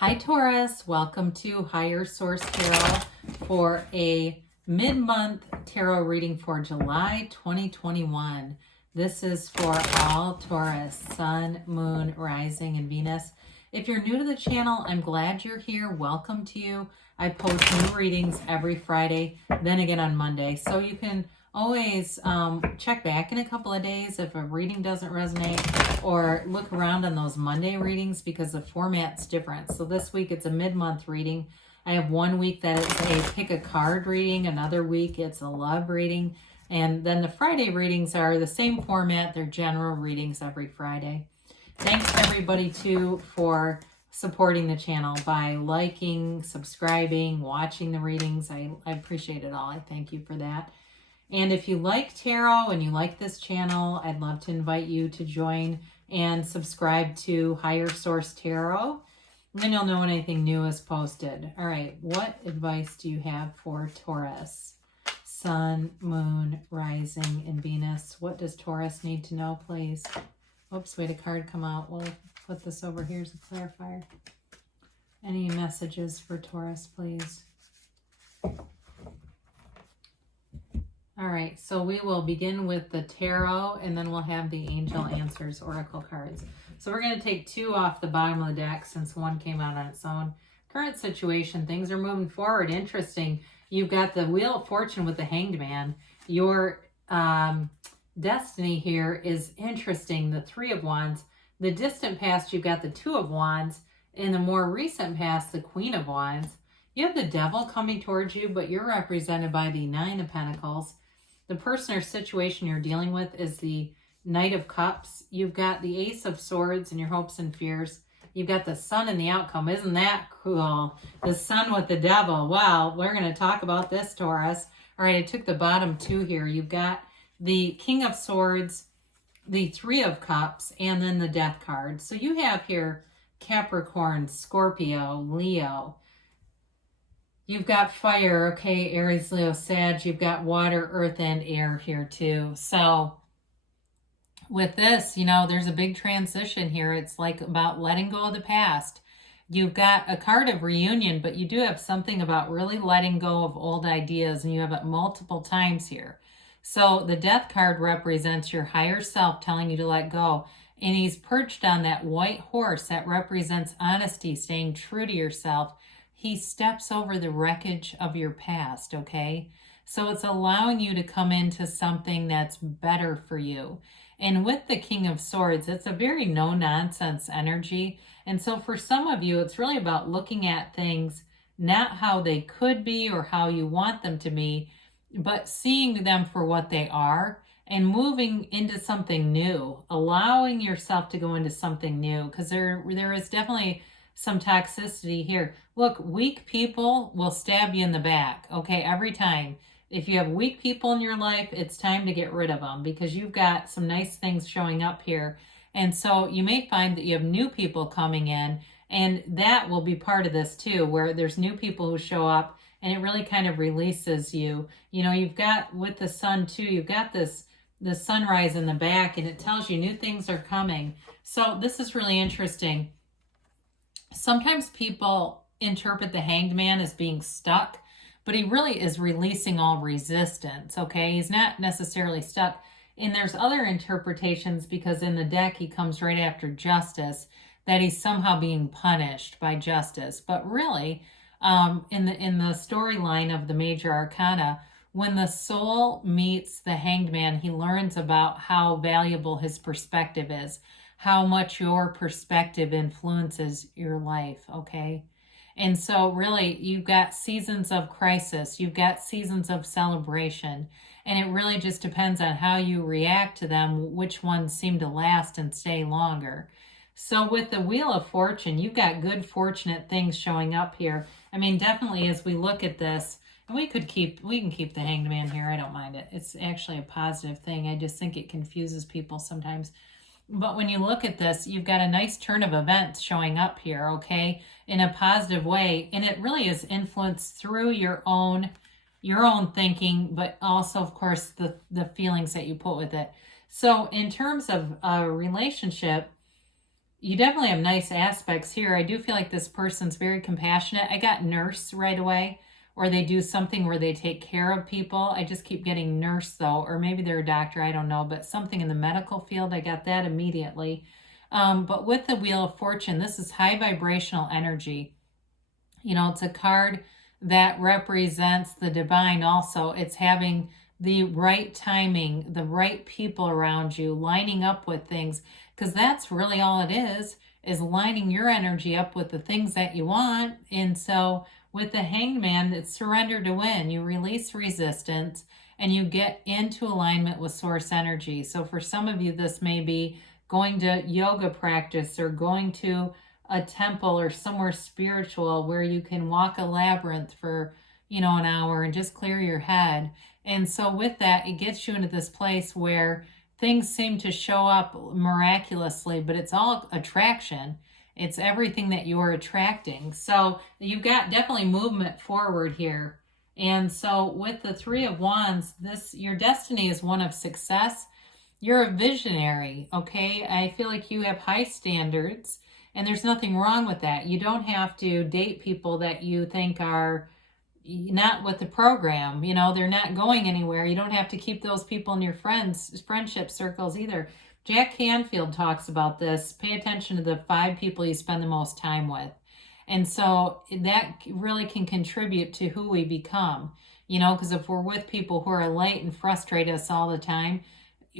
Hi Taurus, welcome to Higher Source Tarot for a mid-month tarot reading for July 2021. This is for all Taurus, Sun, Moon, Rising, and Venus. If you're new to the channel, I'm glad you're here. Welcome to you. I post new readings every Friday, then again on Monday. So you can always check back in a couple of days if a reading doesn't resonate, or look around on those Monday readings because the format's different. So this week it's a mid-month reading. I have one week that it's a pick a card reading, another week it's a love reading, and then the Friday readings are the same format. They're general readings every Friday. Thanks everybody too for supporting the channel by liking, subscribing, watching the readings. I appreciate it all. I thank you for that. And if you like tarot and you like this channel, I'd love to invite you to join and subscribe to Higher Source Tarot. And then you'll know when anything new is posted. All right, what advice do you have for Taurus? Sun, Moon, Rising, and Venus. What does Taurus need to know, please? Oops, we had a card come out. We'll put this over here as a clarifier. Any messages for Taurus, please? All right, so we will begin with the tarot, and then we'll have the angel answers oracle cards. So we're going to take two off the bottom of the deck since one came out on its own. Current situation, things are moving forward. Interesting. You've got the Wheel of Fortune with the Hanged Man. Your destiny here is interesting. The Three of Wands. The distant past, you've got the Two of Wands. In the more recent past, the Queen of Wands. You have the Devil coming towards you, but you're represented by the Nine of Pentacles. The person or situation you're dealing with is the Knight of Cups. You've got the Ace of Swords and your hopes and fears. You've got the Sun and the outcome. Isn't that cool? The Sun with the Devil. Wow, we're going to talk about this, Taurus. All right, I took the bottom two here. You've got the King of Swords, the Three of Cups, and then the Death card. So you have here Capricorn, Scorpio, Leo. You've got fire, okay, Aries, Leo, Sag. You've got water, earth, and air here too. So with this, you know, there's a big transition here. It's like about letting go of the past. You've got a card of reunion, but you do have something about really letting go of old ideas, and you have it multiple times here. So the Death card represents your higher self telling you to let go. And he's perched on that white horse that represents honesty, staying true to yourself. He steps over the wreckage of your past, okay? So it's allowing you to come into something that's better for you. And with the King of Swords, it's a very no-nonsense energy. And so for some of you, it's really about looking at things, not how they could be or how you want them to be, but seeing them for what they are and moving into something new, allowing yourself to go into something new, because there is definitely some toxicity here. Look, weak people will stab you in the back, okay, every time. If you have weak people in your life, it's time to get rid of them because you've got some nice things showing up here. And so you may find that you have new people coming in, and that will be part of this too, where there's new people who show up and it really kind of releases you. You know, you've got with the sun too, you've got the sunrise in the back, and it tells you new things are coming. So this is really interesting. Sometimes people interpret the Hanged Man as being stuck, but he really is releasing all resistance, okay? He's not necessarily stuck. And there's other interpretations because in the deck he comes right after Justice, that he's somehow being punished by Justice. But really, in the storyline of the major arcana, when the soul meets the Hanged Man, he learns about how valuable his perspective is, how much your perspective influences your life, okay? And so really, you've got seasons of crisis, you've got seasons of celebration, and it really just depends on how you react to them, which ones seem to last and stay longer. So with the Wheel of Fortune, you've got good, fortunate things showing up here. I mean, definitely as we look at this, and we can keep the Hanged Man here. I don't mind it. It's actually a positive thing. I just think it confuses people sometimes. But when you look at this, you've got a nice turn of events showing up here, okay, in a positive way. And it really is influenced through your own thinking, but also, of course, the feelings that you put with it. So in terms of a relationship, you definitely have nice aspects here. I do feel like this person's very compassionate. I got nurse right away, or they do something where they take care of people. I just keep getting nurse though, or maybe they're a doctor, I don't know, but something in the medical field, I got that immediately. But with the Wheel of Fortune, this is high vibrational energy. You know, it's a card that represents the divine also. It's having the right timing, the right people around you, lining up with things, because that's really all it is lining your energy up with the things that you want. And so with the Hanged Man, it's surrender to win. You release resistance and you get into alignment with source energy. So for some of you, this may be going to yoga practice or going to a temple or somewhere spiritual where you can walk a labyrinth for, you know, an hour and just clear your head. And so with that, it gets you into this place where things seem to show up miraculously, but it's all attraction. It's everything that you're attracting. So you've got definitely movement forward here. And so with the Three of Wands, your destiny is one of success. You're a visionary, okay? I feel like you have high standards. And there's nothing wrong with that. You don't have to date people that you think are not with the program. You know, they're not going anywhere. You don't have to keep those people in your friendship circles either. Jack Canfield talks about this. Pay attention to the 5 people you spend the most time with. And so that really can contribute to who we become. You know, because if we're with people who are late and frustrate us all the time,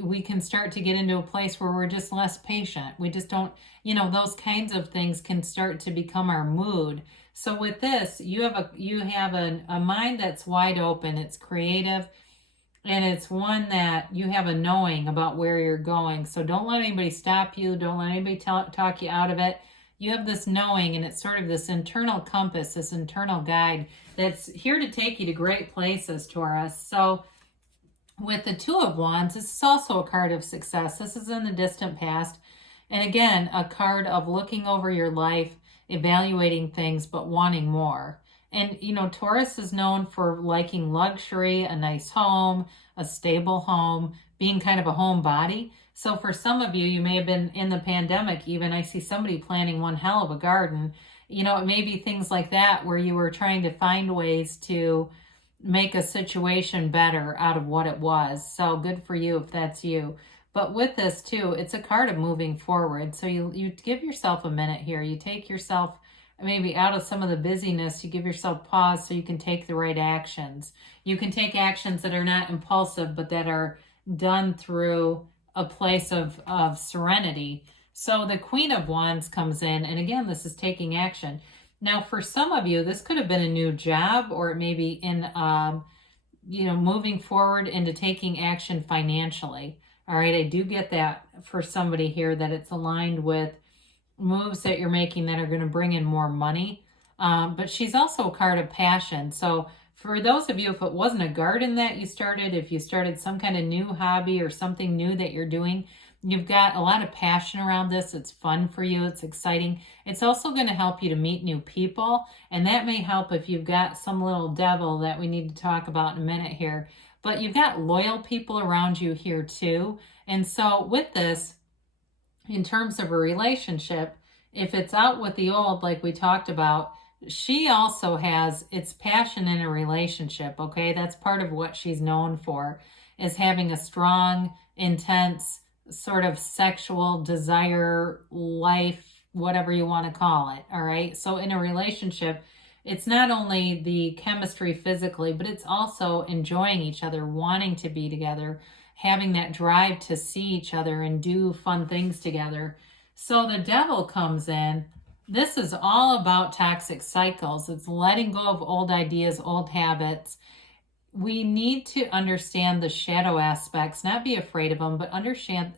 we can start to get into a place where we're just less patient. We just don't, you know, those kinds of things can start to become our mood. So with this, you have a mind that's wide open. It's creative, and it's one that you have a knowing about where you're going. So don't let anybody stop you. Don't let anybody talk you out of it. You have this knowing, and it's sort of this internal compass, this internal guide that's here to take you to great places, Taurus. So with the Two of Wands, this is also a card of success. This is in the distant past. And again, a card of looking over your life, evaluating things, but wanting more. And, you know, Taurus is known for liking luxury, a nice home, a stable home, being kind of a homebody. So for some of you, you may have been in the pandemic even. I see somebody planting one hell of a garden. You know, it may be things like that where you were trying to find ways to make a situation better out of what it was. So good for you if that's you. But with this too, it's a card of moving forward. So you give yourself a minute here. You take yourself maybe out of some of the busyness. You give yourself pause so you can take the right actions. You can take actions that are not impulsive, but that are done through a place of serenity. So the Queen of Wands comes in, and again, this is taking action. Now, for some of you, this could have been a new job, or it may be in, you know, moving forward into taking action financially. All right, I do get that for somebody here, that it's aligned with moves that you're making that are going to bring in more money. But she's also a card of passion. So for those of you, if it wasn't a garden that you started, if you started some kind of new hobby or something new that you're doing, you've got a lot of passion around this. It's fun for you. It's exciting. It's also going to help you to meet new people. And that may help if you've got some little devil that we need to talk about in a minute here. But you've got loyal people around you here too. And so with this, in terms of a relationship, if it's out with the old, like we talked about, she also has its passion in a relationship. Okay. That's part of what she's known for, is having a strong, intense, sort of sexual desire life, whatever you want to call it. All right. So in a relationship, it's not only the chemistry physically, but it's also enjoying each other, wanting to be together, having that drive to see each other and do fun things together. So the devil comes in. This is all about toxic cycles. It's letting go of old ideas, old habits. We need to understand the shadow aspects, not be afraid of them, but understand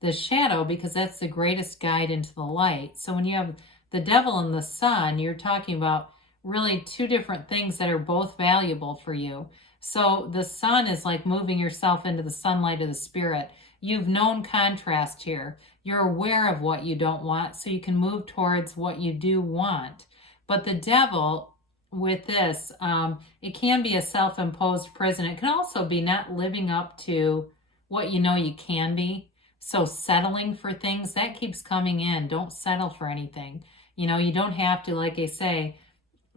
the shadow, because that's the greatest guide into the light. So when you have the devil and the sun, you're talking about really 2 different things that are both valuable for you. So the sun is like moving yourself into the sunlight of the spirit. You've known contrast here. You're aware of what you don't want, so you can move towards what you do want. But the devil, with this, it can be a self-imposed prison. It can also be not living up to what you know you can be. So settling for things, that keeps coming in. Don't settle for anything. You know, you don't have to, like I say,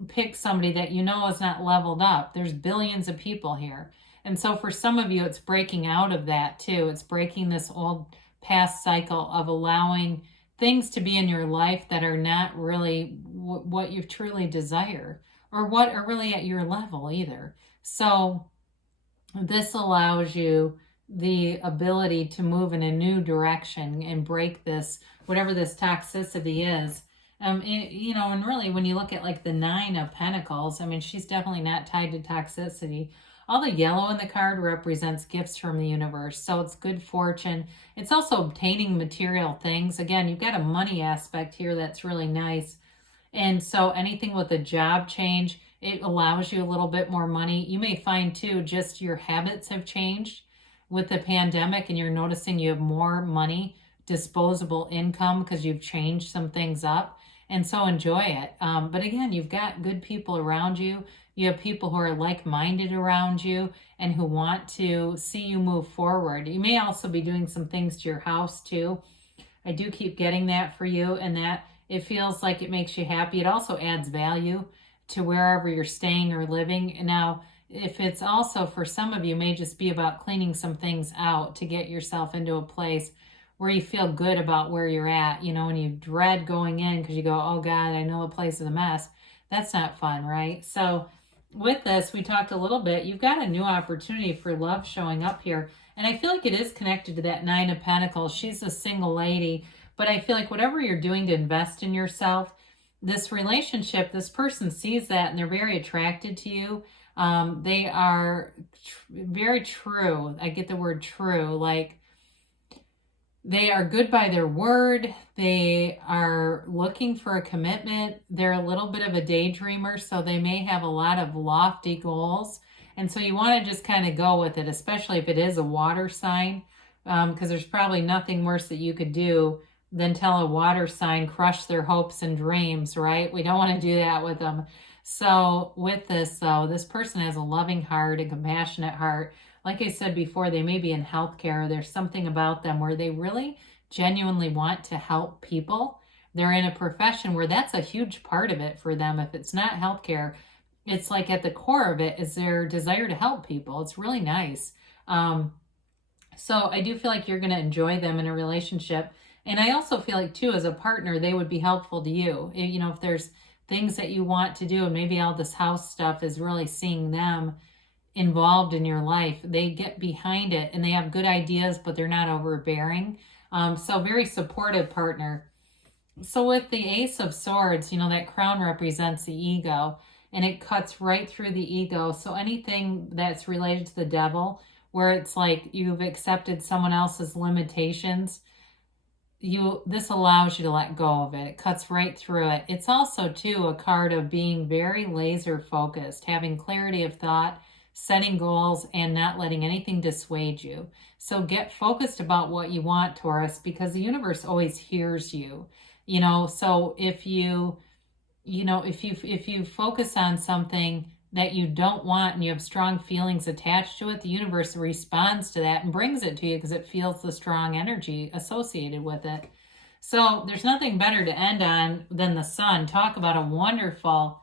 pick somebody that you know is not leveled up. There's billions of people here. And so for some of you, it's breaking out of that too. It's breaking this old past cycle of allowing things to be in your life that are not really what you truly desire, or what are really at your level either. So this allows you the ability to move in a new direction and break this, whatever this toxicity is. You know, and really when you look at like the 9 of Pentacles, I mean, she's definitely not tied to toxicity. All the yellow in the card represents gifts from the universe. So it's good fortune. It's also obtaining material things. Again, you've got a money aspect here that's really nice. And so anything with a job change, it allows you a little bit more money. You may find too, just your habits have changed with the pandemic, and you're noticing you have more money, disposable income, because you've changed some things up. And so enjoy it. But again, you've got good people around you. You have people who are like-minded around you and who want to see you move forward. You may also be doing some things to your house too. I do keep getting that for you, and that it feels like it makes you happy. It also adds value to wherever you're staying or living. Now, if it's also, for some of you, may just be about cleaning some things out to get yourself into a place where you feel good about where you're at. You know, when you dread going in because you go, oh God, I know the place is a mess. That's not fun, right? So with this, we talked a little bit. You've got a new opportunity for love showing up here. And I feel like it is connected to that 9 of Pentacles. She's a single lady. But I feel like whatever you're doing to invest in yourself, this relationship, this person sees that and they're very attracted to you. They are very true. I get the word true. Like, they are good by their word. They are looking for a commitment. They're a little bit of a daydreamer, so they may have a lot of lofty goals. And so you want to just kind of go with it, especially if it is a water sign, because there's probably nothing worse that you could do than tell a water sign, crush their hopes and dreams, right? We don't want to do that with them. So with this, though, this person has a loving heart, a compassionate heart. Like I said before, they may be in healthcare. There's something about them where they really genuinely want to help people. They're in a profession where that's a huge part of it for them. If it's not healthcare, it's like at the core of it is their desire to help people. It's really nice. So I do feel like you're going to enjoy them in a relationship. And I also feel like, too, as a partner, they would be helpful to you. You know, if there's things that you want to do, and maybe all this house stuff is really seeing them involved in your life, they get behind it and they have good ideas, but they're not overbearing. So very supportive partner. So with the Ace of Swords, you know, that crown represents the ego, and it cuts right through the ego. So anything that's related to the devil, where it's like you've accepted someone else's limitations, this allows you to let go of it. It cuts right through it. It's also, too, a card of being very laser focused, having clarity of thought, setting goals, and not letting anything dissuade you. So get focused about what you want, Taurus, because the universe always hears you. You know, so if you focus on something that you don't want and you have strong feelings attached to it, the universe responds to that and brings it to you because it feels the strong energy associated with it. So there's nothing better to end on than the Sun. Talk about a wonderful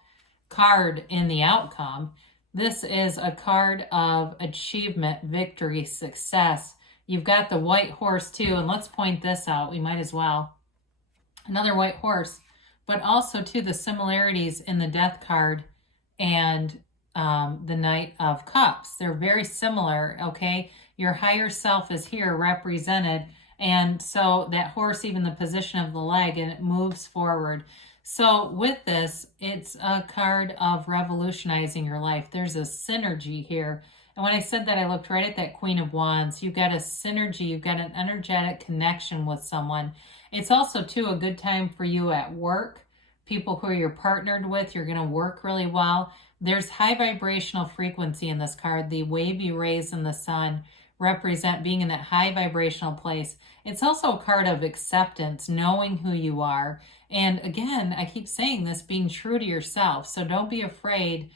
card in the outcome. This is a card of achievement, victory, success. You've got the white horse too, and let's point this out. We might as well. Another white horse, but also too the similarities in the Death card and the Knight of Cups. They're very similar, okay? Your higher self is here represented, and so that horse, even the position of the leg, and it moves forward. So with this, it's a card of revolutionizing your life. There's a synergy here. And when I said that, I looked right at that Queen of Wands. You've got a synergy. You've got an energetic connection with someone. It's also, too, a good time for you at work. People who you're partnered with, you're going to work really well. There's high vibrational frequency in this card. The wavy rays in the sun represent being in that high vibrational place. It's also a card of acceptance, knowing who you are. And again, I keep saying this, being true to yourself. So don't be afraid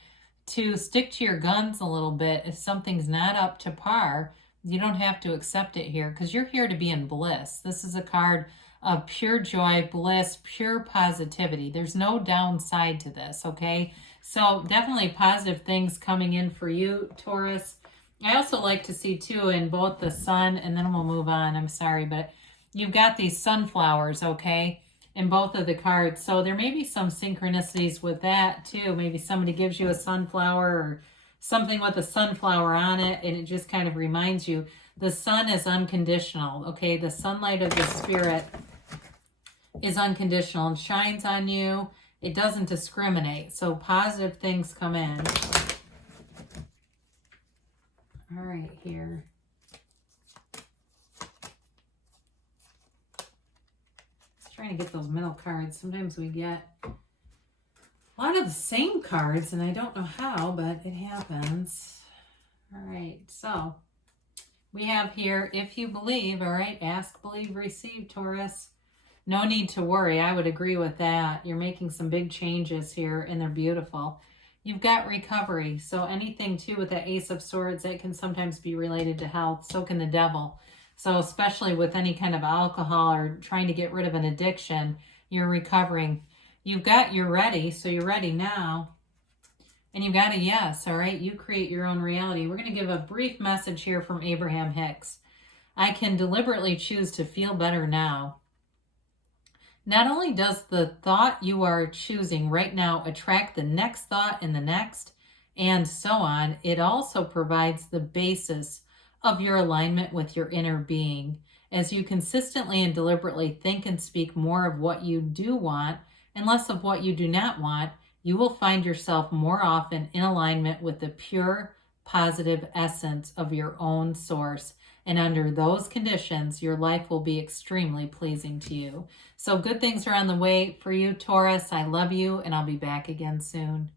to stick to your guns a little bit. If something's not up to par, You don't have to accept it here because you're here to be in bliss. This is a card of pure joy, bliss, pure positivity. There's no downside to this, okay? So definitely positive things coming in for you, Taurus. I also like to see too in both the sun, and then we'll move on, I'm sorry, but you've got these sunflowers, okay, in both of the cards. So there may be some synchronicities with that too. Maybe somebody gives you a sunflower or something with a sunflower on it, and it just kind of reminds you the sun is unconditional, okay? The sunlight of the spirit is unconditional and shines on you. It doesn't discriminate. So positive things come in. All right, here. Just trying to get those middle cards. Sometimes we get a lot of the same cards, and I don't know how, but it happens. All right, so we have here, if you believe, all right, ask, believe, receive, Taurus. No need to worry. I would agree with that. You're making some big changes here, and they're beautiful. You've got recovery. So anything, too, with the Ace of Swords, it can sometimes be related to health. So can the Devil. So especially with any kind of alcohol or trying to get rid of an addiction, you're recovering. You're ready. So you're ready now. And you've got a yes, all right? You create your own reality. We're going to give a brief message here from Abraham Hicks. I can deliberately choose to feel better now. Not only does the thought you are choosing right now attract the next thought and the next, and so on, it also provides the basis of your alignment with your inner being. As you consistently and deliberately think and speak more of what you do want and less of what you do not want, you will find yourself more often in alignment with the pure, positive essence of your own source. And under those conditions, your life will be extremely pleasing to you. So good things are on the way for you, Taurus. I love you, and I'll be back again soon.